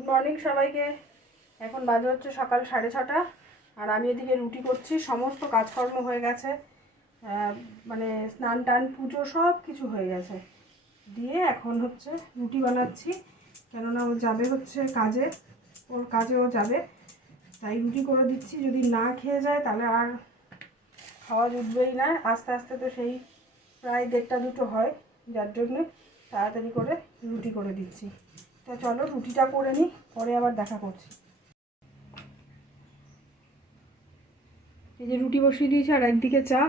Good morning সবাইকে। এখন বাজে হচ্ছে সকাল 6:30, আর আমি এদিকে রুটি করছি। সমস্ত কাজকর্ম হয়ে গেছে, মানে স্নান টান পুজো সব কিছু হয়ে গেছে। দিয়ে এখন হচ্ছে রুটি বানাচ্ছি, কেননা ও যাবে হচ্ছে কাজে, ওর কাজে ও যাবে, তাই রুটি করে দিচ্ছি। যদি না খেয়ে যায় তাহলে আর খাওয়া জুটবেই না। আস্তে আস্তে তো সেই প্রায় 1:30-2 হয়, যার জন্যে তাড়াতাড়ি করে রুটি করে দিচ্ছি। তো চলো রুটিটা করে নিই, পরে আবার দেখা করছি। এই যে রুটি বসিয়ে দিয়েছি, আর একদিকে চা।